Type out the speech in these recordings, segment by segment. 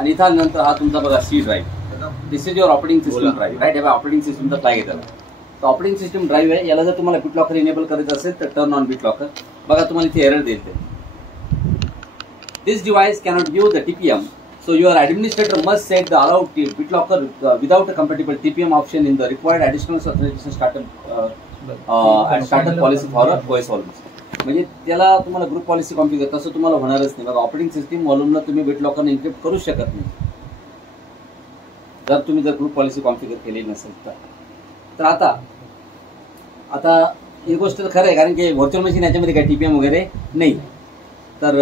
आणि इथं नंतर हा तुमचा बघा C drive. This is your operating system drive right. हे ऑपरेटिंग सिस्टमचा फ्लॅग आहे त्याला. तर ऑपरेटिंग सिस्टम ड्राईव्ह आहे. याला जर तुम्हाला BitLocker इनेबल करायचं असेल तर टर्न ऑन BitLocker. बघा तुम्हाला इथे एरर देईल ते. This device cannot view the TPM. So your administrator must set the allowed BitLocker without a compatible TPM option in the required additional authentication startup and startup policy for a OS volumes. म्हणजे त्याला तुम्हाला group policy configure तसं तुम्हाला होणारच नाही. बघा operating system व्हॉल्यूमला तुम्ही BitLocker encrypt करू शकत नाही जर तुम्ही ग्रुप पॉलिसी कॉन्फिगर केली नसेल तर. आता ही गोष्ट तर खरं आहे कारण की व्हर्च्युअल मशीन याच्यामध्ये काही TPM वगैरे नाही. तर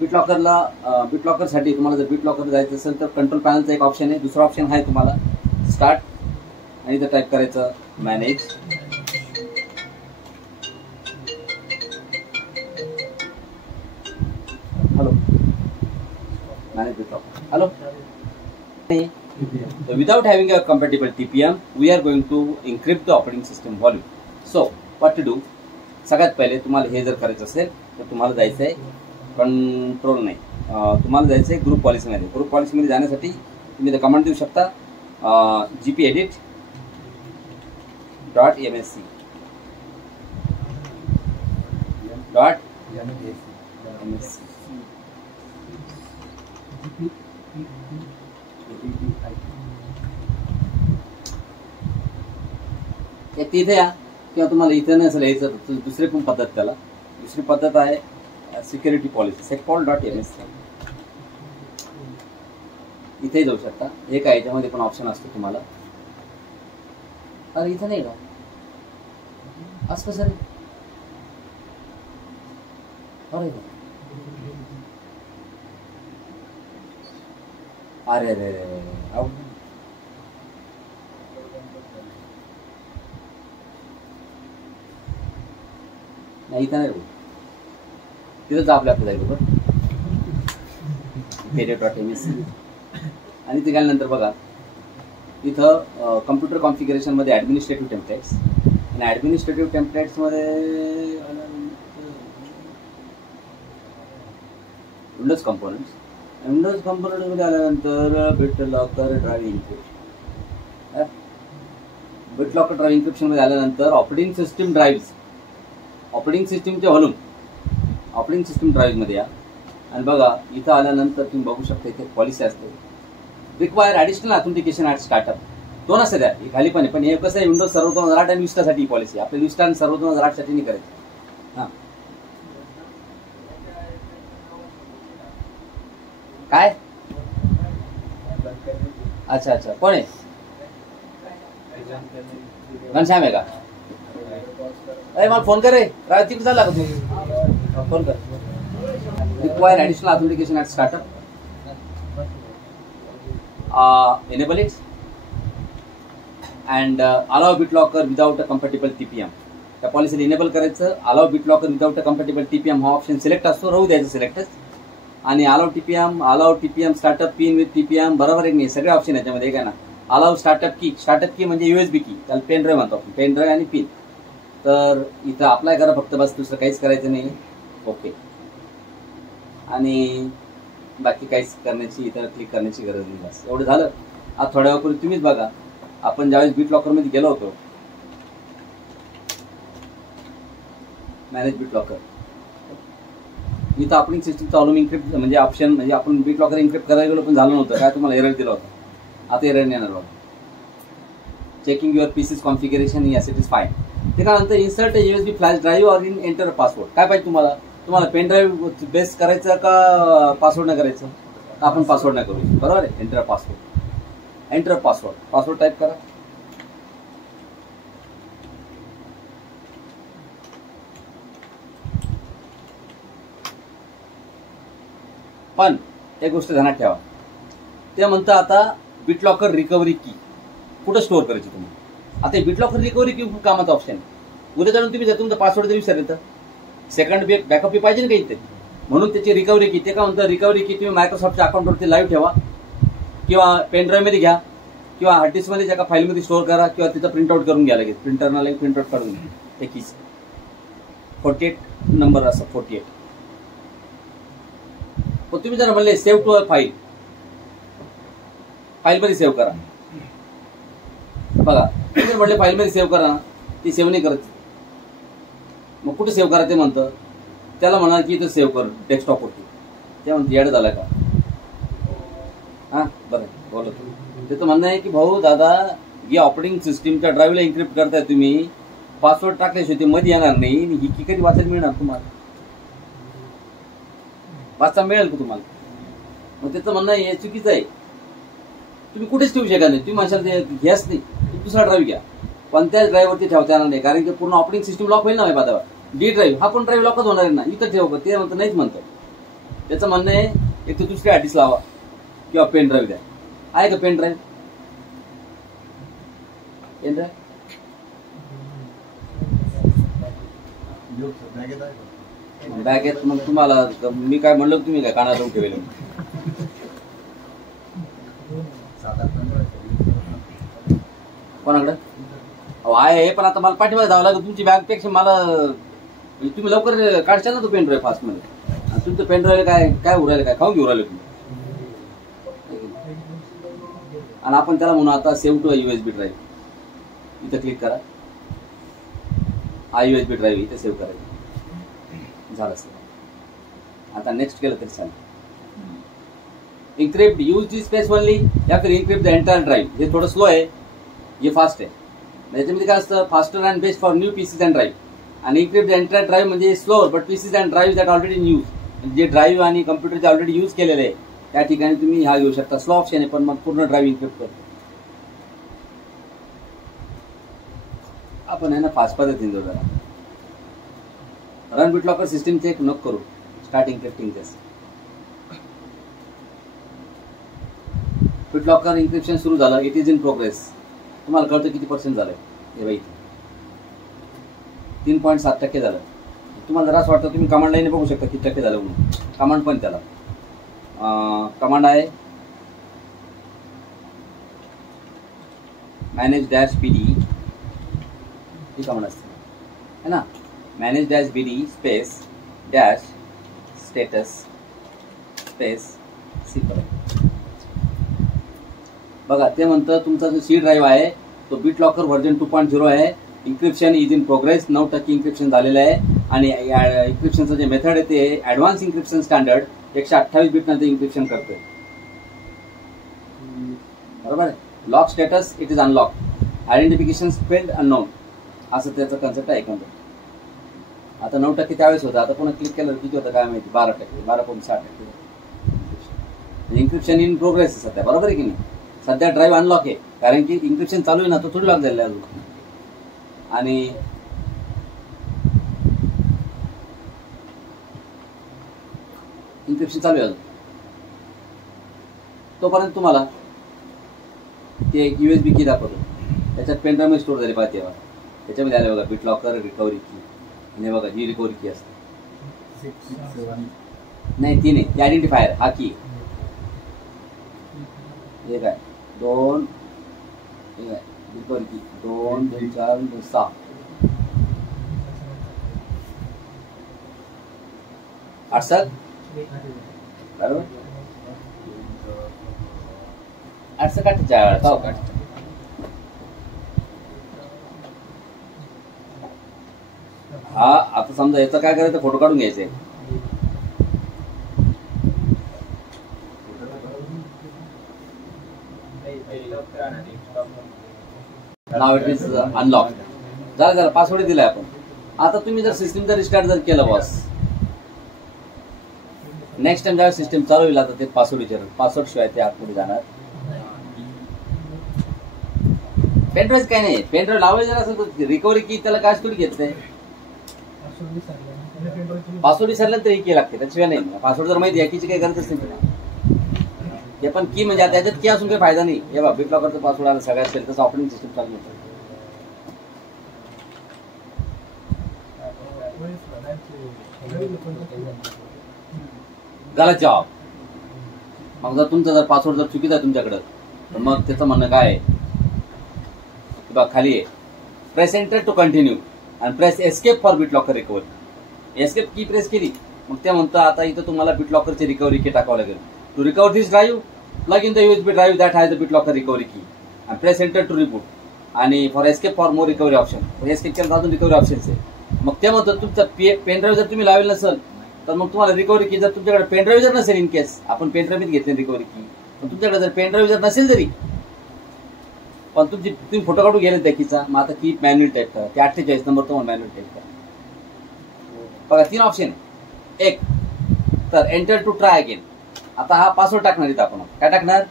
BitLockerसाठी तुम्हाला जर BitLocker जायचं असेल तर कंट्रोल पॅनलचा एक ऑप्शन आहे. दुसरा ऑप्शन आहे तुम्हाला स्टार्ट आणि इथं टाईप करायचं manage. Hello manage BitLocker. Hello. So without having a compatible TPM, we are going to encrypt the operating system volume. So what to do? सगळ्यात पहिले तुम्हाला हे जर करायचं असेल तर तुम्हाला जायचं आहे कंट्रोल नाही, तुम्हाला जायचं आहे ग्रुप पॉलिसीमध्ये. ग्रुप पॉलिसीमध्ये जाण्यासाठी तुम्ही कमांड देऊ शकता gpedit.msc. तिथे या किंवा तुम्हाला इथे नसेल यायचं दुसरी पण पद्धत, त्याला दुसरी पद्धत आहे सिक्युरिटी पॉलिसी secpol.msc. इथे जाऊ शकता. हे काय याच्यामध्ये पण ऑप्शन असतो तुम्हाला. अरे इथं नाही का असं कसं रे. अरे अरे अरे नाही इथं नाही. तिथं जा आपल्या जाईल बरोबर pdit.msc. आणि ते गेल्यानंतर बघा इथं कम्प्युटर कॉन्फिगरेशनमध्ये ॲडमिनिस्ट्रेटिव्ह टेम्पलेट्स आणि ॲडमिनिस्ट्रेटिव्ह टेम्पलेट्समध्ये विंडोज कंपोनंट्स. विंडोज कंपोनंटमध्ये आल्यानंतर BitLocker drive encryption. BitLocker drive इन्क्रिप्शनमध्ये आल्यानंतर ऑपरेटिंग सिस्टीम ड्राईव्ह, ऑपरेटिंग सिस्टीमचे व्हॉल्यूम ऑपरेटिंग सिस्टीम ड्राईव्हमध्ये या. आणि बघा इथं आल्यानंतर तुम्ही बघू शकता इथे पॉलिसी असते require additional authentication at startup. दोन असते त्या खाली पण हे कसं आहे विंडोज सर्व्हर 2008 आणि विस्टासाठी ही पॉलिसी. आपल्या विस्टा आणि सर्व्हर 2008 साठी नाही करायची. हां काय अच्छा अच्छा कोण आहे घनश्याम आहे का. अरे मला फोन कर रे तिकडे चालला का तू फोन कर. Require additional authentication at startup enable it and allow BitLocker without a compatible TPM. त्या पॉलिसीला इनेबल करायचं. allow BitLocker without a compatible TPM हा ऑप्शन सिलेक्ट असतो, राहू द्यायचं सिलेक्टच. आणि allow TPM startup pin with TPM बरोबर आहे नाही सगळे ऑप्शन याच्यामध्ये काय ना. allow स्टार्टअप की म्हणजे USB की त्याला पेन ड्राईव्ह म्हणतो आपण, पेन ड्राईव्ह आणि पिन. तर इथं अप्लाय करा फक्त बस, दुसरं काहीच करायचं नाही. ओके. आणि बाकी काहीच करण्याची इथं क्लिक करण्याची गरज नाही. बस एवढं झालं. आज थोड्या वेळापूर्वी तुम्हीच बघा आपण ज्यावेळेस BitLockerमध्ये गेलो होतो मॅनेज BitLocker इथं ऑपरेटिंग सिस्टीमचा व्हॉल्यूम इन्क्रिप्ट म्हणजे ऑप्शन म्हणजे आपण BitLocker इन्क्रिप्ट करायला गेलो पण झालं नव्हतं. काय तुम्हाला एरर दिला होता. आता एरर नाही येणार बघा. Checking your PC's configuration yes it is fine. त्यानंतर इन्सर्ट USB फ्लॅश ड्राईव्ह और इन एंटर पासवर्ड. काय पाहिजे तुम्हाला पेन ड्राईव्ह बेस करायचं का पासवर्ड न करायचं. आपण पासवर्ड नाही करू बरोबर आहे. एंटर पासवर्ड टाईप करा. पण एक गोष्ट ध्यानात ठेवा ते म्हणतं आता BitLocker रिकव्हरी की कुठं स्टोअर करायची तुम्ही. आता BitLocker रिकव्हरी की खूप कामाचा ऑप्शन आहे. उद्या जाऊन तुम्ही जर तुमचा पासवर्ड जर विसरले तर सेकंड बॅकअप पाहिजे ना काही ते, म्हणून त्याची रिकव्हरी की ते काय म्हणतं रिकव्हरी की तुम्ही मायक्रोसॉफ्टच्या अकाउंटवरती लाईव्ह ठेवा किंवा पेन ड्राईव्हमध्ये घ्या किंवा हार्ड डिस्कमध्ये ज्या का फाईलमध्ये स्टोअर करा किंवा तिथं प्रिंटआउट करून घ्या लगेच. प्रिंटरना लगेच प्रिंटआउट काढून घ्या. ते कीज 48 नंबर असं 48 पण तुम्ही जर म्हणले सेव्ह टू अ फाईल, फाईलमध्ये सेव्ह करा, बघा तुम्ही जर म्हणले फाईलमध्ये सेव्ह करा, ती सेव्ह नाही करत. मग कुठे सेव्ह करा ते म्हणतं, त्याला म्हणा की इथं सेव्ह कर डेस्कटॉपवरती, ते म्हणते येड झालं का. हां बरं बोला. त्याचं म्हणणं आहे की भाऊ दादा, या ऑपरेटिंग सिस्टीमच्या ड्राईव्हला इन्क्रिप्ट करताय तुम्ही, पासवर्ड टाकल्याशिवाय ते मध्ये येणार नाही, ही की कधी वाचायला मिळणार तुम्हाला, वाचता मिळेल का तुम्हाला. मग त्याचं म्हणणं हे चुकीचं आहे. तुम्ही कुठेच ठेवू शकत नाही. तुम्ही म्हणशाल ते घ्याच नाही, तुम्ही दुसरा ड्राईव्ह घ्या, कोणत्याच ड्राईव्हवरती ठेवता येणार नाही, कारण की पूर्ण ऑपरेटिंग सिस्टीम लॉक होईल ना. बाबा डी ड्राईव्ह, हा पण ड्राईव्ह लॉकच होणार आहे ना, इथं ठेव. ते म्हणतं नाहीच म्हणतं. त्याचं म्हणणं आहे एक तर दुसरी हार्ड डिस्क लावा किंवा पेन ड्राईव्ह द्या. आहे का पेन ड्राईव्ह? पेन ड्राईव्ह बॅगेत. मग तुम्हाला मी काय म्हणलं, तुम्ही काय कानाला लावून ठेवले कोणाकडे? अहो आहे, पण आता मला पाठीमागे जावं लागेल. तुमची बॅगपेक्षा मला तुम्ही लवकर काढशाल ना तो पेन ड्राईव्ह फास्टमध्ये. तुमचं पेन ड्राईव्ह काय उरायला, काय खाऊ घेऊ राहिले तुम्ही. आणि आपण त्याला म्हणू आता सेव्ह टू USB ड्राईव्ह, इथं क्लिक करा. USB ड्राईव्ह इथे सेव्ह करायची झालं असेल. आता नेक्स्ट केलं तरी चालेल. Encrypt use the space only या फिर इन्क्रिप्ट द एंटायर ड्राईव्ह. हे थोडं स्लो आहे, हे फास्ट आहे. याच्यामध्ये काय असतं, faster and best for new PCs and drive. आणि इन्क्रिप्ट द एंटायर ड्राईव्ह म्हणजे slower but PCs and drive that already in use. म्हणजे जे ड्राईव्ह आणि कम्प्युटर जे ऑलरेडी यूज केलेले आहे त्या ठिकाणी तुम्ही हा घेऊ शकता. स्लो ऑप्शन आहे, पण मग पूर्ण ड्राईव्ह इन्क्रिप्ट करतो. आपण आहे ना फास्ट पद्धतीने जो जरा रन BitLocker सिस्टीम चेक नको करू, स्टार्टिंग इन्क्रिप्टिंग टेस्ट. BitLocker इन्क्रिप्शन सुरू झालं, इट इज इन प्रोग्रेस. तुम्हाला कळतं किती % झालंय हे बाई, 3.7% झालं. तुम्हाला जरा असं वाटतं तुम्ही कमांड लाईन बघू शकता किती टक्के झालं म्हणून. कमांड पण त्याला कमांड आहे --bd, ही कमांड असते है ना. --bd space dash status space C. बघा ते म्हणतं तुमचा जो C ड्राईव्ह आहे तो BitLocker व्हर्जन 2.0 आहे. Encryption is in progress, 9% encryption झालेलं आहे. आणि इन्क्रिप्शनचं जे मेथड आहे ते ॲडव्हान्स इन्क्रिप्शन स्टँडर्ड 128 बिट नंतर इन्क्रिप्शन करतोय. बरोबर आहे. Lock status it is unlock, identification failed unknown, असं त्याचं कन्सेप्ट आहे. आता 9% त्यावेळेस होतं, आता पुन्हा क्लिक केलं किती होतं काय माहिती, 12%, 12.6%. इन्क्रिप्शन इन प्रोग्रेस आहे सध्या, बरोबर आहे की नाही. सध्या ड्राईव्ह अनलॉक आहे, कारण की इन्क्रिप्शन चालू आहे ना, तो थोडी लॉक झालेला आहे अजून. आणि इन्क्रिप्शन चालू आहे अजून, तोपर्यंत तुम्हाला ते एक USB की दाखवतो. त्याच्यात पेनड्राईव्ह स्टोर झाले पाहिजे. त्याच्यामध्ये आले बघा BitLocker रिकव्हरी की, आणि बघा ही रिकव्हरी की असते. नाही ती नाही, ती आयडेंटिफायर. हा की हे काय 2 रिकव्हरी की 2 2 4 2 6 68 बरोबर 68. हा आता समजा याचा काय करायचं, फोटो काढून घ्यायचे. नाव इट इज अनलॉक झालं, पासवर्ड दिलाय आपण. आता तुम्ही जर सिस्टीम जर रिस्टार्ट जर केलं बॉस, नेक्स्ट टाइम जेव्हा सिस्टीम चालू होईल आता ते पासवर्ड विचारेल. पासवर्ड शिवाय ते आतमध्ये जाणार. पेनड्राईव्ह काय नाही, पेनड्राईव्ह लावायचं असेल तर रिकव्हरी की त्याला काय थोडी घेत नाही. पासवर्ड विसरला तर की लागते, त्याशिवाय नाही. पासवर्ड जर माहिती आहे कीची काही गरजच नाही. हे पण की म्हणजे त्याच्यात की असून काही फायदा नाही. हे बघा BitLockerचा पासवर्ड आला सगळ्यात असेल तसं ऑपरेटिंग सिस्टीम चालू होतं. झाला जॉब. मग जर तुमचा जर पासवर्ड जर चुकीचा आहे तुमच्याकडं, तर मग त्याचं म्हणणं काय आहे बघा खाली आहे, प्रेस एंटर टू कंटिन्यू आणि press escape for BitLocker recovery. Escape की प्रेस केली मग ते म्हणतं आता इथं तुम्हाला BitLocker रिकव्हरी की टाकावं लागेल. To recover this drive, plug in the USB drive that has the BitLocker recovery key आणि प्रेस एंटर टू रिबूट. आणि for escape for more recovery option, escape केलं अजून रिकव्हरी ऑप्शन्स आहे. मग ते म्हणतं तुमचा पेन ड्राईव्ह जर तुम्ही लावेल नसेल तर मग तुम्हाला रिकव्हरी की, जर तुमच्याकडे पेन ड्राईव्ह जर नसेल, इन केस आपण पेन ड्राईव्ह घेतली रिकव्हरी की, पण तुमच्याकडे जर पेन ड्राईव्ह जर नसेल जरी, पण तुम्ही फोटो काढून गेले त्या कीचा, मग आता की मॅन्युअल टाईप करा, ते 48 नंबर तुम्हाला मॅन्युअल टाईप करा. बघा 3 ऑप्शन. एक तर एंटर टू ट्राय अगेन. आता हा पासवर्ड टाकणार इथं आपण. काय टाकणार?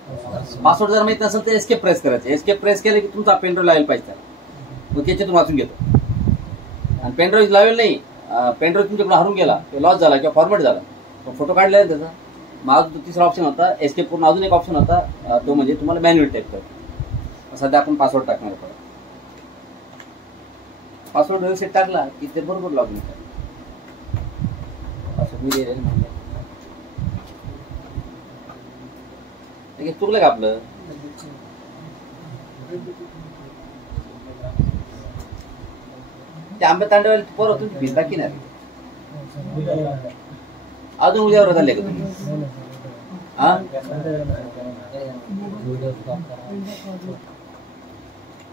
पासवर्ड जर माहित नसेल तर एस्केप प्रेस करायचं. एस्केप प्रेस केलं की तुमचा पेनड्राईव्ह लावेल पाहिजे. मग त्याच्यातून वाचून घेतो. आणि पेनड्राईव्ह लावेल नाही, पेनड्राईव्ह तुमच्याकडून हरून गेला किंवा लॉस झाला किंवा फॉर्मॅट झाला, फोटो काढला त्याचा, मग अजून तिसरा ऑप्शन होता एस्केप करून अजून एक ऑप्शन होता, तो म्हणजे तुम्हाला मॅन्युअल टाईप करतो. सध्या आपण पासवर्ड टाकणार आहे. पासवर्ड व्यवस्थित टाकला की ते बरोबर लॉग इन करा. चुकलं का आपलं? ते आंबे तांडवायला पोरं तुम्ही भिजता की नाही? अजून उद्यावर झाले का तुम्ही? हा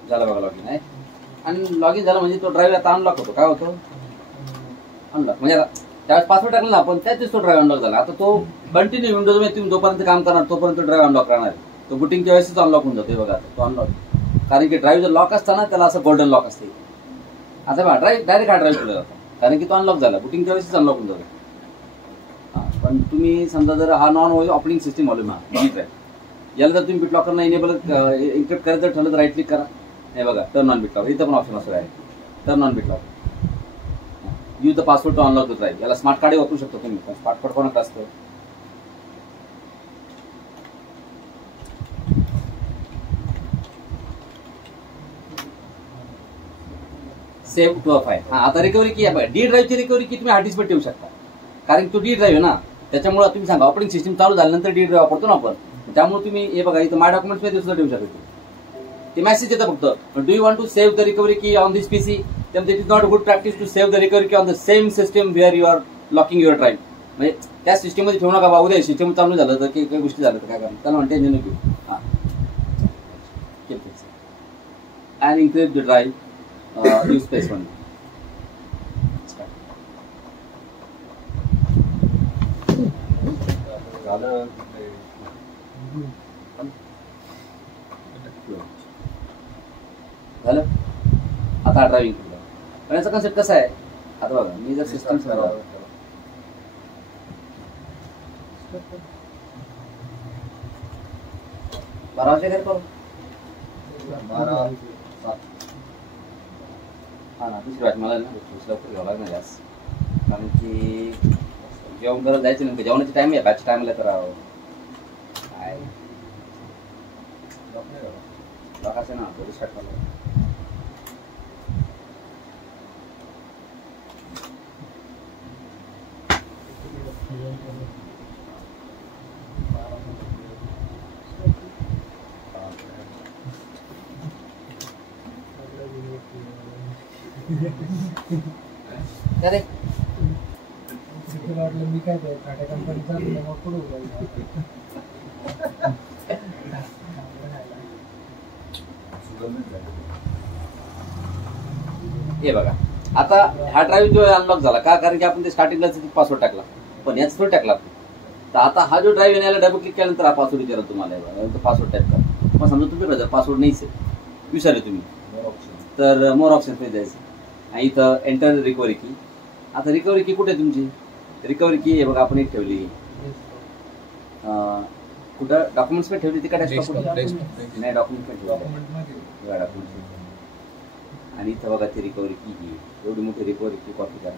झाला बघा लॉग इन आहे. आणि लॉग इन झालं म्हणजे तो ड्राईव्ह आता अनलॉक होतो. काय होतो? अनलॉक म्हणजे आता त्यावेळेस पासवर्ड टाकला ना आपण, त्याच तो ड्राईव्ह अनलॉक झाला. आता तो कंटिन्यू विंडोज मध्ये तुम्ही जोपर्यंत काम करणार तोपर्यंत ड्राईव्ह अनलॉक राहणार. तो बुटिंगच्या वेळेसच अनलॉक होऊन जातो. बघा तो अनलॉक, कारण की ड्राईव्ह जर लॉक असताना त्याला असं गोल्डन लॉक असते. आता बघा डायरेक्ट हा ड्राईव्ह खुला जातो, कारण की तो अनलॉक झाला, बुटिंगच्या वेळेसच अनलॉक होऊन जातो. पण तुम्ही समजा जर हा नॉन ऑपरेटिंग सिस्टीम वॉल्यूम हा ड्राईव्ह, याला जर तुम्ही BitLockerना इनेबल इन्क्रिप्ट करायचं ठरलं तर राईट क्लिक करा. हे बघा टर्न ऑन BitLocker, इथं पण ऑप्शन असं आहे turn on BitLocker. Use the password to unlock the drive. याला स्मार्ट कार्ड वापरू शकतो तुम्ही, पण स्मार्ट कार्ड कोणाकडे असतं? Save to a file. हा आता रिकव्हरी की आहे, डी ड्राईव्हची रिकव्हरी की तुम्ही हार्ड डिस्कवर ठेवू शकता, कारण तो डी ड्राईव्ह आहे ना, त्याच्यामुळे तुम्ही सांगा ऑपरेटिंग सिस्टीम चालू झाल्यानंतर डी ड्राईव्ह वापरतो ना आपण, त्यामुळे तुम्ही हे बघा इथं माय डॉक्युमेंट्स मध्ये सुद्धा ठेवू शकता. ते मेसेज येतं फक्त do you want to save the recovery key on this PC. It is not good practice to save the recovery key on the same system where you are locking your drive. म्हणजे त्या सिस्टममध्ये ठेवू नका. उद्या system चालू झालं तर काही गोष्टी झालं तर काय करणार, त्याला म्हणते टेन्शन नको. हां and increase the drive use space one. झालं. आता ड्रायव्हिंग केलं. पण याचा कन्सेप्ट कसा आहे? आता बघा मी जर सिस्टम समजा 12 वाजता काय करू? 12:07. हा ना दुसरी वाट मला ना लवकर घ्यावं लागणार जास्त, कारण की जेवण करत जायचं नेमकं. जेवणाची टाइम आहे, बॅच टाइमला करावं काय लोकांचं ना स्टार्ट करावं. अरे मी काय टाटा कंपनीचा हे बघा आता हा ड्राईव्ह जो अनलॉक झाला का, कारण की आपण ते स्टार्टिंगला पासवर्ड टाकला, पण याच थोडी टाकला. तर आता हा जो ड्राईव्ह याला डबल क्लिक केल्यानंतर हा पासवर्ड विचारा तुम्हाला, पासवर्ड टाईप करा. पण समजा तुमच्याकडे जर पासवर्ड नाहीच आहे, विचारले तुम्ही, तर मोर ऑप्शन्समध्ये जायचं. आणि इथं एंटर रिकव्हरी की. आता रिकव्हरी की कुठे आहे तुमची? रिकव्हरी की हे बघा आपण एक ठेवली कुठं डॉक्युमेंट्समध्ये ठेवली ती का नाही डॉक्युमेंटमध्ये ठेवली डॉक्युमेंट्स. आणि इथं बघा ती रिकव्हरी की ही एवढी मोठी रिकव्हरी की कॉपी करा.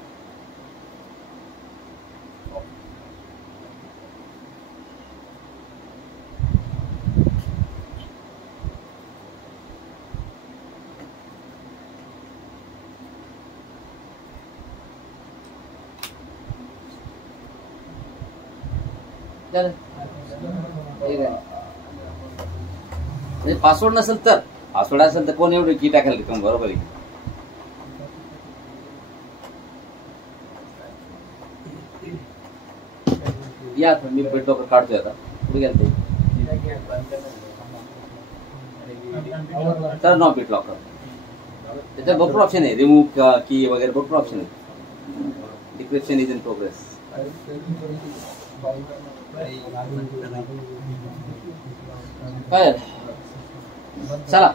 पासवर्ड नसेल तर, पासवर्ड असेल तर कोण एवढं की टाकायला तुम्ही, बरोबर आहे. या मी बिट लॉकर काढतोय आता. कुठे गेलं ते? Turn off bit locker. त्याच्यात भरपूर ऑप्शन आहे, रिमूव्ह की वगैरे भरपूर ऑप्शन आहे. Decryption is in progress. काय चला